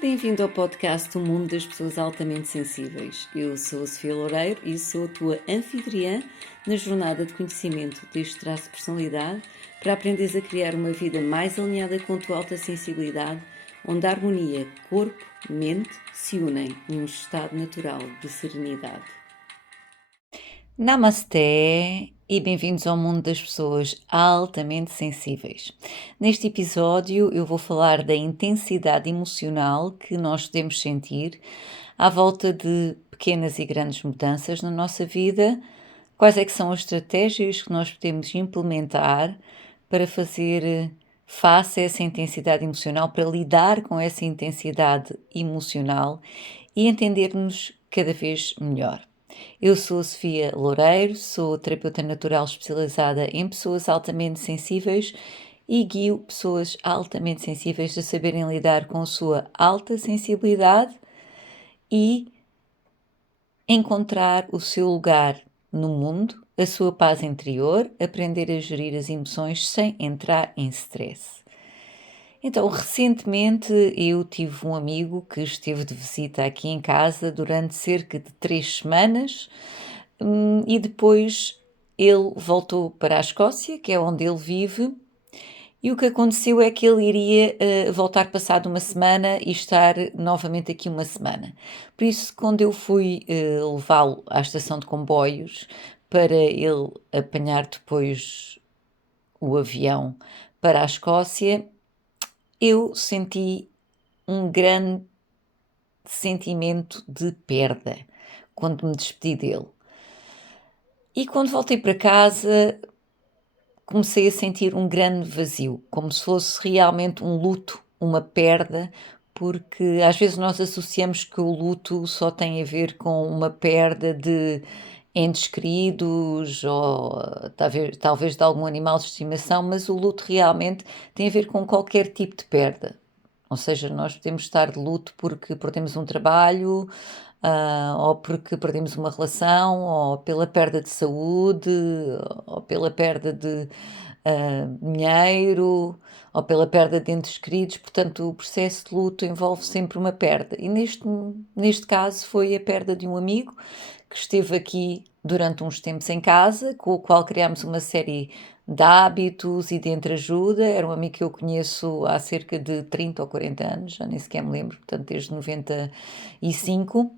Bem-vindo ao podcast O Mundo das Pessoas Altamente Sensíveis. Eu sou a Sofia Loureiro e sou a tua anfitriã na jornada de conhecimento deste traço de personalidade para aprenderes a criar uma vida mais alinhada com a tua alta sensibilidade, onde a harmonia corpo-mente se unem em um estado natural de serenidade. Namasté e bem-vindos ao mundo das pessoas altamente sensíveis. Neste episódio eu vou falar da intensidade emocional que nós podemos sentir à volta de pequenas e grandes mudanças na nossa vida. Quais é que são as estratégias que nós podemos implementar para fazer face a essa intensidade emocional, para lidar com essa intensidade emocional e entendermos cada vez melhor. Eu sou a Sofia Loureiro, sou terapeuta natural especializada em pessoas altamente sensíveis e guio pessoas altamente sensíveis a saberem lidar com a sua alta sensibilidade e encontrar o seu lugar no mundo, a sua paz interior, aprender a gerir as emoções sem entrar em stress. Então, recentemente eu tive um amigo que esteve de visita aqui em casa durante cerca de 3 semanas, e depois ele voltou para a Escócia, que é onde ele vive, e o que aconteceu é que ele iria voltar passado uma semana e estar novamente aqui uma semana. Por isso, quando eu fui levá-lo à estação de comboios para ele apanhar depois o avião para a Escócia, eu senti um grande sentimento de perda quando me despedi dele. E quando voltei para casa, comecei a sentir um grande vazio, como se fosse realmente um luto, uma perda, porque às vezes nós associamos que o luto só tem a ver com uma perda de entes queridos ou talvez de algum animal de estimação, mas o luto realmente tem a ver com qualquer tipo de perda. Ou seja, nós podemos estar de luto porque perdemos um trabalho, ou porque perdemos uma relação, ou pela perda de saúde, ou pela perda de dinheiro, ou pela perda de entes queridos. Portanto, o processo de luto envolve sempre uma perda. E neste caso foi a perda de um amigo que esteve aqui durante uns tempos em casa, com o qual criámos uma série de hábitos e de entreajuda. Era um amigo que eu conheço há cerca de 30 ou 40 anos, já nem sequer me lembro, portanto desde 95.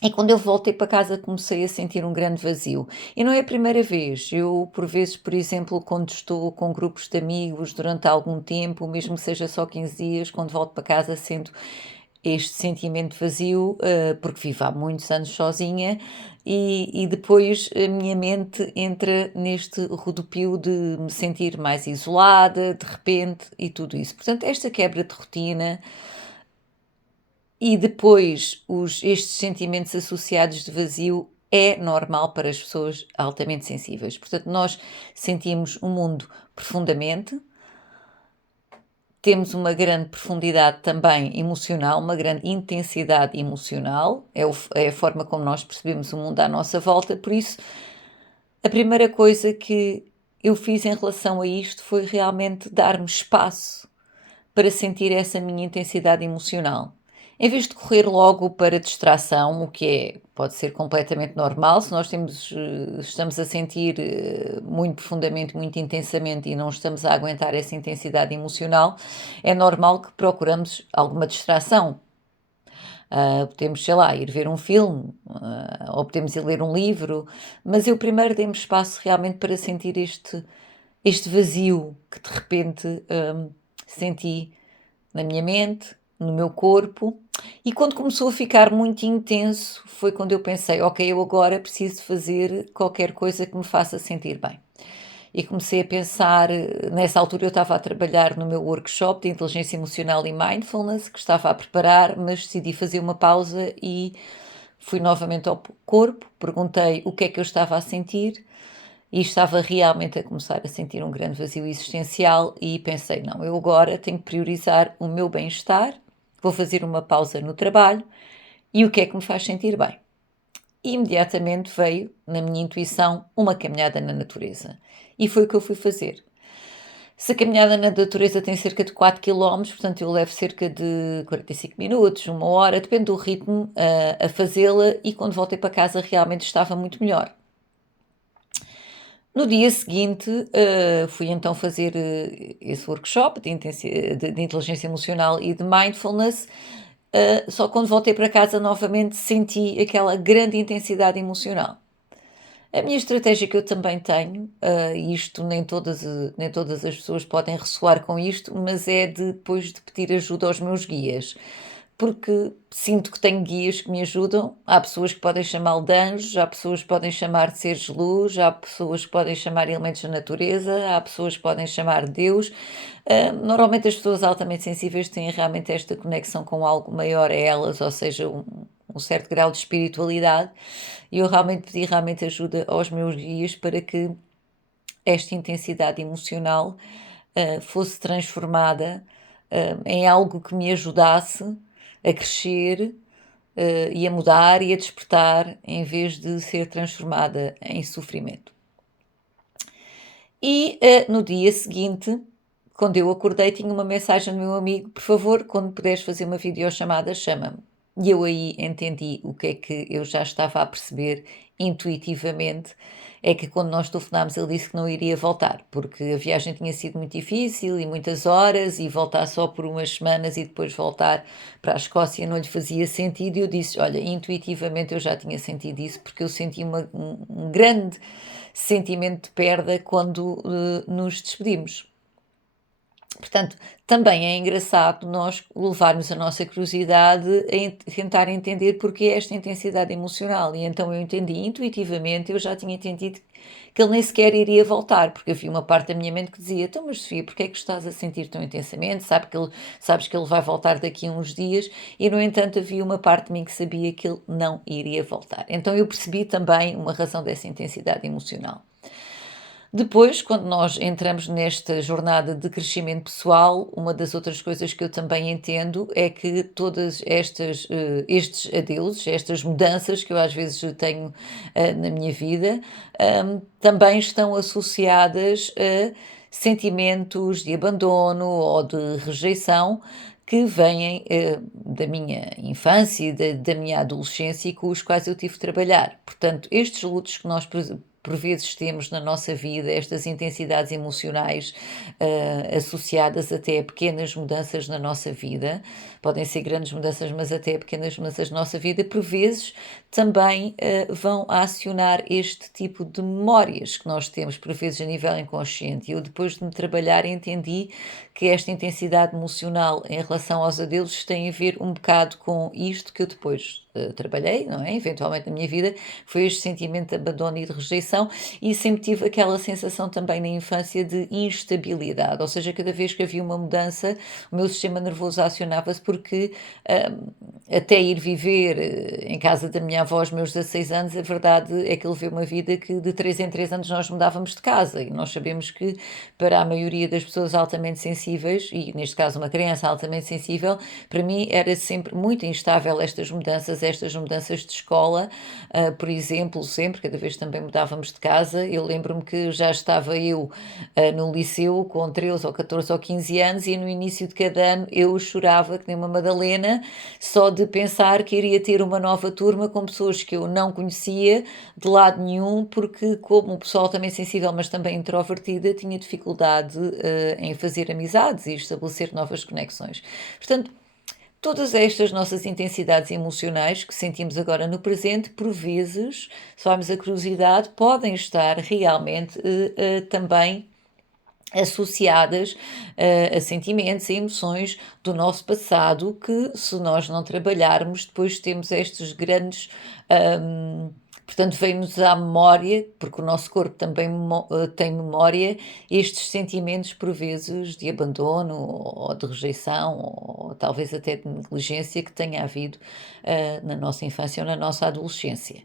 E quando eu voltei para casa comecei a sentir um grande vazio. E não é a primeira vez. Eu, por vezes, por exemplo, quando estou com grupos de amigos durante algum tempo, mesmo que seja só 15 dias, quando volto para casa sinto este sentimento vazio, porque vivo há muitos anos sozinha e depois a minha mente entra neste rodopio de me sentir mais isolada, de repente, e tudo isso. Portanto, esta quebra de rotina e depois estes sentimentos associados de vazio é normal para as pessoas altamente sensíveis. Portanto, nós sentimos o mundo profundamente, temos uma grande profundidade também emocional, uma grande intensidade emocional, é a forma como nós percebemos o mundo à nossa volta. Por isso, a primeira coisa que eu fiz em relação a isto foi realmente dar-me espaço para sentir essa minha intensidade emocional. Em vez de correr logo para distração, o que pode ser completamente normal, se nós estamos a sentir muito profundamente, muito intensamente e não estamos a aguentar essa intensidade emocional, é normal que procuramos alguma distração. Podemos, sei lá, ir ver um filme, ou podemos ir ler um livro, mas eu primeiro dei-me espaço realmente para sentir este vazio que de repente senti na minha mente, no meu corpo, e quando começou a ficar muito intenso, foi quando eu pensei: "Ok, eu agora preciso fazer qualquer coisa que me faça sentir bem". E comecei a pensar, nessa altura eu estava a trabalhar no meu workshop de inteligência emocional e mindfulness, que estava a preparar, mas decidi fazer uma pausa e fui novamente ao corpo, perguntei o que é que eu estava a sentir e estava realmente a começar a sentir um grande vazio existencial e pensei: não, eu agora tenho que priorizar o meu bem-estar, vou fazer uma pausa no trabalho e o que é que me faz sentir bem. E imediatamente veio, na minha intuição, uma caminhada na natureza. E foi o que eu fui fazer. Se a caminhada na natureza tem cerca de 4 quilómetros, portanto eu levo cerca de 45 minutos, 1 hora, depende do ritmo, a fazê-la, e quando voltei para casa realmente estava muito melhor. No dia seguinte, fui então fazer, esse workshop de inteligência emocional e de mindfulness, só quando voltei para casa novamente senti aquela grande intensidade emocional. A minha estratégia que eu também tenho, e isto nem todas as pessoas podem ressoar com isto, mas é depois de pedir ajuda aos meus guias, porque sinto que tenho guias que me ajudam. Há pessoas que podem chamá-lo de anjos, há pessoas que podem chamar de seres de luz, há pessoas que podem chamar elementos da natureza, há pessoas que podem chamar de Deus. Normalmente as pessoas altamente sensíveis têm realmente esta conexão com algo maior a elas, ou seja, um certo grau de espiritualidade, e eu realmente pedi realmente ajuda aos meus guias para que esta intensidade emocional, fosse transformada, em algo que me ajudasse a crescer, e a mudar e a despertar, em vez de ser transformada em sofrimento. E, no dia seguinte, quando eu acordei, tinha uma mensagem do meu amigo: "Por favor, quando puderes fazer uma videochamada, chama-me". E eu aí entendi o que é que eu já estava a perceber intuitivamente, é que quando nós telefonámos ele disse que não iria voltar, porque a viagem tinha sido muito difícil e muitas horas, e voltar só por umas semanas e depois voltar para a Escócia não lhe fazia sentido, e eu disse: "Olha, intuitivamente eu já tinha sentido isso, porque eu senti um grande sentimento de perda quando, nos despedimos". Portanto, também é engraçado nós levarmos a nossa curiosidade a tentar entender porque é esta intensidade emocional. E então eu entendi intuitivamente, eu já tinha entendido que ele nem sequer iria voltar, porque havia uma parte da minha mente que dizia: "Então, mas Sofia, porque é que estás a sentir tão intensamente? Sabes que ele vai voltar daqui a uns dias", e no entanto havia uma parte de mim que sabia que ele não iria voltar. Então eu percebi também uma razão dessa intensidade emocional. Depois, quando nós entramos nesta jornada de crescimento pessoal, uma das outras coisas que eu também entendo é que todas estes adeuses, estas mudanças que eu às vezes tenho, na minha vida, também estão associadas a sentimentos de abandono ou de rejeição que vêm, da minha infância e da minha adolescência, e com os quais eu tive de trabalhar. Portanto, estes lutos que nós por vezes temos na nossa vida, estas intensidades emocionais, associadas até a pequenas mudanças na nossa vida, podem ser grandes mudanças, mas até pequenas mudanças na nossa vida, por vezes também, vão acionar este tipo de memórias que nós temos, por vezes a nível inconsciente. E eu, depois de me trabalhar, entendi que esta intensidade emocional em relação aos adeus tem a ver um bocado com isto que eu depois, trabalhei, não é? Eventualmente na minha vida, foi este sentimento de abandono e de rejeição, e sempre tive aquela sensação também na infância de instabilidade, ou seja, cada vez que havia uma mudança, o meu sistema nervoso acionava-se, porque até ir viver em casa da minha avó aos meus 16 anos, a verdade é que ele vê uma vida que de 3 em 3 anos nós mudávamos de casa, e nós sabemos que para a maioria das pessoas altamente sensíveis, e neste caso uma criança altamente sensível, para mim era sempre muito instável estas mudanças de escola, por exemplo, sempre, cada vez também mudávamos de casa. Eu lembro-me que já estava eu, no liceu com 13 ou 14 ou 15 anos, e no início de cada ano eu chorava que nem uma Madalena, só de pensar que iria ter uma nova turma com pessoas que eu não conhecia de lado nenhum, porque como pessoa também sensível, mas também introvertida, tinha dificuldade, em fazer amizades e estabelecer novas conexões. Portanto, todas estas nossas intensidades emocionais que sentimos agora no presente, por vezes, se formos a curiosidade, podem estar realmente, também associadas, a sentimentos e emoções do nosso passado, que, se nós não trabalharmos, depois temos estes grandes, portanto, vem-nos à memória, porque o nosso corpo também tem memória, estes sentimentos, por vezes, de abandono ou de rejeição, ou talvez até de negligência que tenha havido, na nossa infância ou na nossa adolescência.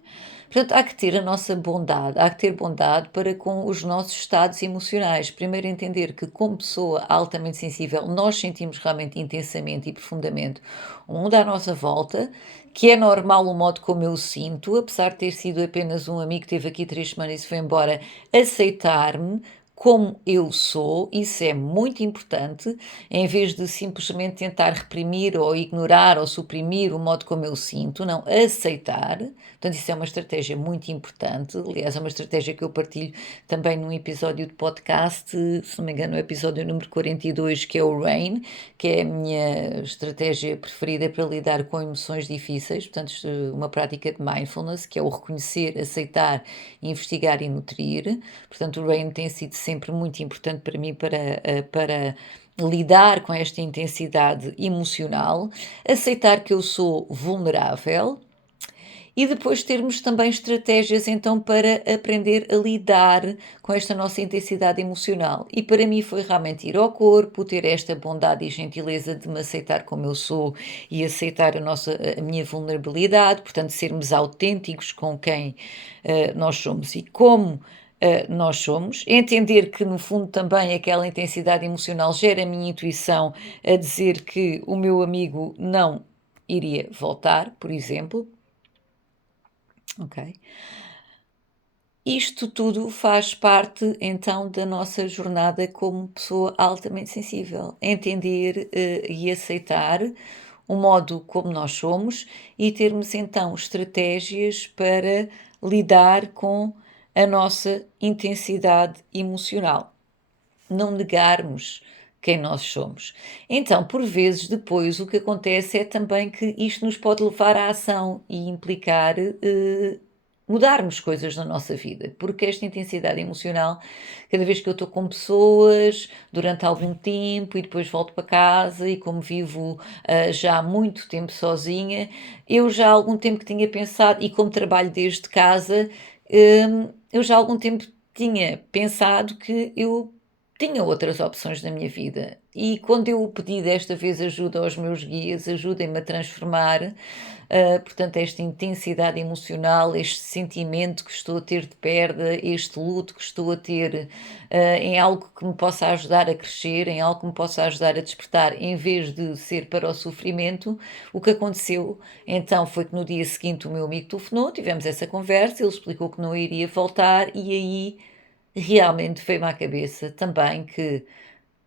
Portanto, há que ter a nossa bondade, há que ter bondade para com os nossos estados emocionais. Primeiro, entender que, como pessoa altamente sensível, nós sentimos realmente intensamente e profundamente o mundo à nossa volta, que é normal o modo como eu o sinto, apesar de ter sido apenas um amigo que esteve aqui 3 semanas e se foi embora, aceitar-me como eu sou, isso é muito importante, em vez de simplesmente tentar reprimir ou ignorar ou suprimir o modo como eu sinto, não, aceitar. Portanto, isso é uma estratégia muito importante. Aliás, é uma estratégia que eu partilho também num episódio de podcast, se não me engano, o episódio número 42, que é o RAIN, que é a minha estratégia preferida para lidar com emoções difíceis. Portanto, uma prática de mindfulness, que é o reconhecer, aceitar, investigar e nutrir. Portanto, o RAIN tem sido sempre muito importante para mim para lidar com esta intensidade emocional, aceitar que eu sou vulnerável e depois termos também estratégias então para aprender a lidar com esta nossa intensidade emocional. E para mim foi realmente ir ao corpo, ter esta bondade e gentileza de me aceitar como eu sou e aceitar a minha vulnerabilidade, portanto, sermos autênticos com quem nós somos e como nós somos, entender que no fundo também aquela intensidade emocional gera a minha intuição a dizer que o meu amigo não iria voltar, por exemplo, ok? Isto tudo faz parte então da nossa jornada como pessoa altamente sensível. Entender e aceitar o modo como nós somos e termos então estratégias para lidar com a nossa intensidade emocional. Não negarmos quem nós somos. Então, por vezes, depois o que acontece é também que isto nos pode levar à ação e implicar mudarmos coisas na nossa vida, porque esta intensidade emocional, cada vez que eu estou com pessoas durante algum tempo e depois volto para casa e como vivo já há muito tempo sozinha, eu já há algum tempo que tinha pensado, e como trabalho desde casa, eu já há algum tempo tinha pensado que eu tinha outras opções na minha vida. E quando eu pedi desta vez ajuda aos meus guias, ajudem-me a transformar, portanto, esta intensidade emocional, este sentimento que estou a ter de perda, este luto que estou a ter, em algo que me possa ajudar a crescer, em algo que me possa ajudar a despertar, em vez de ser para o sofrimento, o que aconteceu então foi que no dia seguinte o meu amigo telefonou, tivemos essa conversa, ele explicou que não iria voltar e aí realmente veio-me à cabeça também que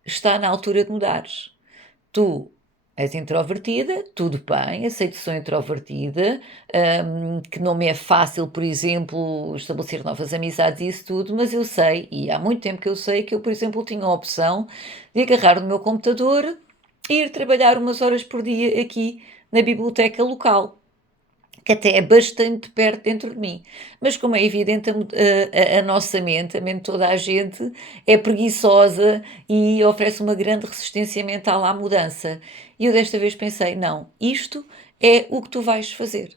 está na altura de mudares. Tu és introvertida, tudo bem, aceito que sou introvertida, que não me é fácil, por exemplo, estabelecer novas amizades e isso tudo, mas eu sei, e há muito tempo que eu sei, que eu, por exemplo, tinha a opção de agarrar no meu computador e ir trabalhar umas horas por dia aqui na biblioteca local, que até é bastante perto dentro de mim. Mas como é evidente, a nossa mente, a mente de toda a gente, é preguiçosa e oferece uma grande resistência mental à mudança. E eu desta vez pensei: não, isto é o que tu vais fazer.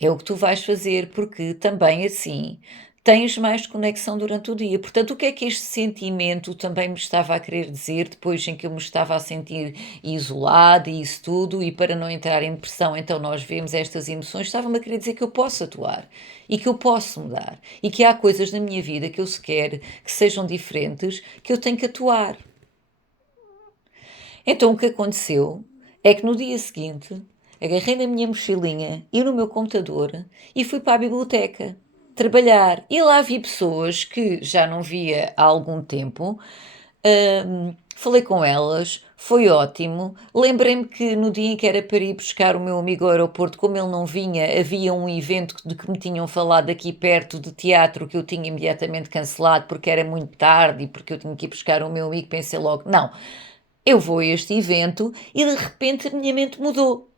É o que tu vais fazer, porque também assim tens mais conexão durante o dia. Portanto, o que é que este sentimento também me estava a querer dizer, depois em que eu me estava a sentir isolada e isso tudo, e para não entrar em depressão, então nós vemos estas emoções, estava-me a querer dizer que eu posso atuar e que eu posso mudar e que há coisas na minha vida que eu se quer que sejam diferentes, que eu tenho que atuar. Então o que aconteceu é que no dia seguinte agarrei na minha mochilinha e no meu computador e fui para a biblioteca trabalhar. E lá vi pessoas que já não via há algum tempo. Falei com elas, foi ótimo. Lembrei-me que no dia em que era para ir buscar o meu amigo ao aeroporto, como ele não vinha, havia um evento de que me tinham falado aqui perto de teatro que eu tinha imediatamente cancelado porque era muito tarde e porque eu tinha que ir buscar o meu amigo. Pensei logo: não, eu vou a este evento e de repente a minha mente mudou.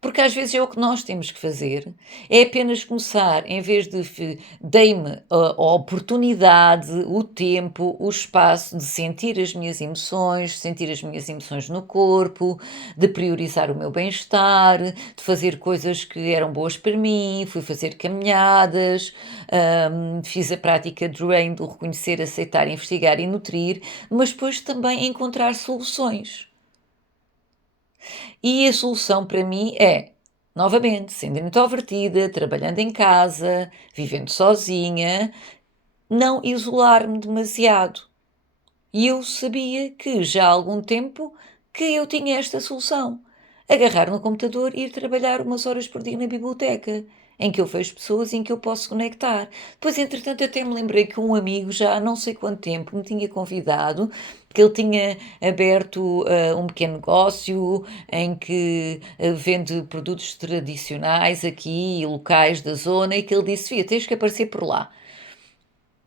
Porque às vezes é o que nós temos que fazer, é apenas começar, em vez de dei-me a oportunidade, o tempo, o espaço de sentir as minhas emoções no corpo, de priorizar o meu bem-estar, de fazer coisas que eram boas para mim, fui fazer caminhadas, fiz a prática de RAIN, do reconhecer, aceitar, investigar e nutrir, mas depois também encontrar soluções. E a solução para mim é, novamente, sendo introvertida, trabalhando em casa, vivendo sozinha, não isolar-me demasiado. E eu sabia que já há algum tempo que eu tinha esta solução. agarrar no computador e ir trabalhar umas horas por dia na biblioteca, em que eu vejo pessoas e em que eu posso conectar. Depois, entretanto, até me lembrei que um amigo, já há não sei quanto tempo, me tinha convidado, que ele tinha aberto um pequeno negócio em que vende produtos tradicionais aqui, locais da zona, e que ele disse: Fia, tens que aparecer por lá.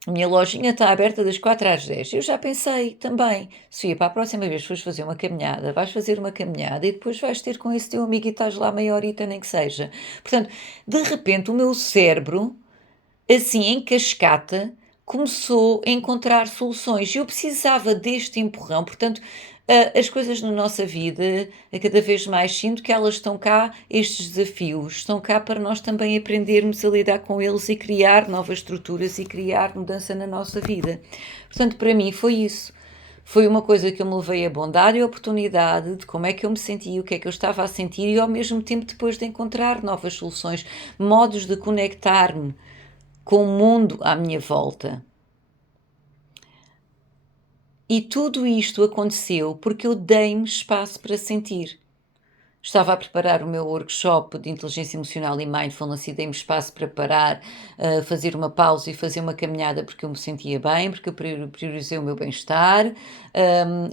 A minha lojinha está aberta das 4 às 10. Eu já pensei também, Sofia, para a próxima vez que fores fazer uma caminhada, vais fazer uma caminhada e depois vais ter com esse teu amigo e estás lá meia horita, nem que seja. Portanto, de repente, o meu cérebro, assim, em cascata, começou a encontrar soluções. Eu precisava deste empurrão, portanto, as coisas na nossa vida, cada vez mais sinto que elas estão cá, estes desafios, estão cá para nós também aprendermos a lidar com eles e criar novas estruturas e criar mudança na nossa vida. Portanto, para mim foi isso. Foi uma coisa que eu me levei a bondade e a oportunidade de como é que eu me sentia, o que é que eu estava a sentir e ao mesmo tempo depois de encontrar novas soluções, modos de conectar-me com o mundo à minha volta. E tudo isto aconteceu porque eu dei-me espaço para sentir. Estava a preparar o meu workshop de inteligência emocional e mindfulness e dei-me espaço para parar, fazer uma pausa e fazer uma caminhada porque eu me sentia bem, porque eu priorizei o meu bem-estar,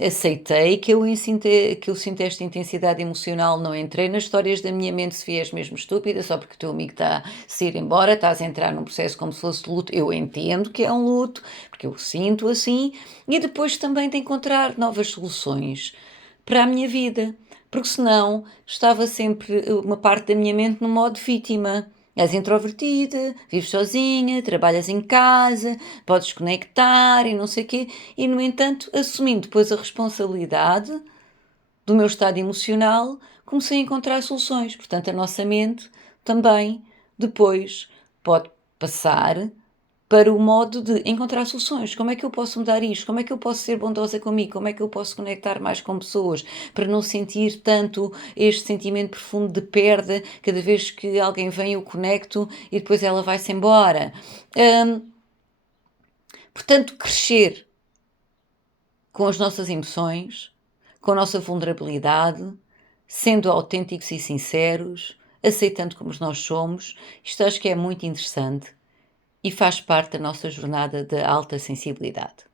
aceitei que eu sinto esta intensidade emocional, não entrei nas histórias da minha mente se és mesmo estúpida, só porque o teu amigo está a se ir embora, estás a entrar num processo como se fosse de luto. Eu entendo que é um luto, porque eu sinto assim, e depois também de encontrar novas soluções para a minha vida, porque senão estava sempre uma parte da minha mente no modo vítima. És introvertida, vives sozinha, trabalhas em casa, podes conectar e não sei o quê, e no entanto, assumindo depois a responsabilidade do meu estado emocional, comecei a encontrar soluções. Portanto, a nossa mente também depois pode passar para o modo de encontrar soluções. Como é que eu posso mudar isto? Como é que eu posso ser bondosa comigo? Como é que eu posso conectar mais com pessoas para não sentir tanto este sentimento profundo de perda? Cada vez que alguém vem, eu conecto e depois ela vai-se embora. Portanto, crescer com as nossas emoções, com a nossa vulnerabilidade, sendo autênticos e sinceros, aceitando como nós somos, isto acho que é muito interessante e faz parte da nossa jornada de alta sensibilidade.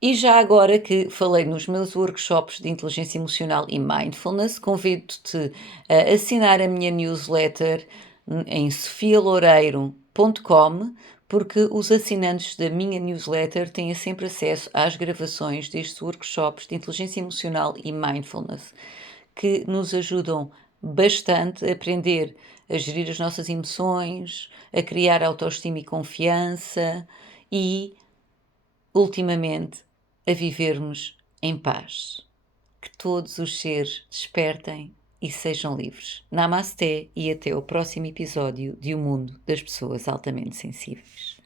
E já agora que falei nos meus workshops de inteligência emocional e mindfulness, convido-te a assinar a minha newsletter em sofialoureiro.com, porque os assinantes da minha newsletter têm sempre acesso às gravações destes workshops de inteligência emocional e mindfulness, que nos ajudam bastante a aprender a gerir as nossas emoções, a criar autoestima e confiança e, ultimamente, a vivermos em paz. Que todos os seres despertem e sejam livres. Namasté e até o próximo episódio de O Mundo das Pessoas Altamente Sensíveis.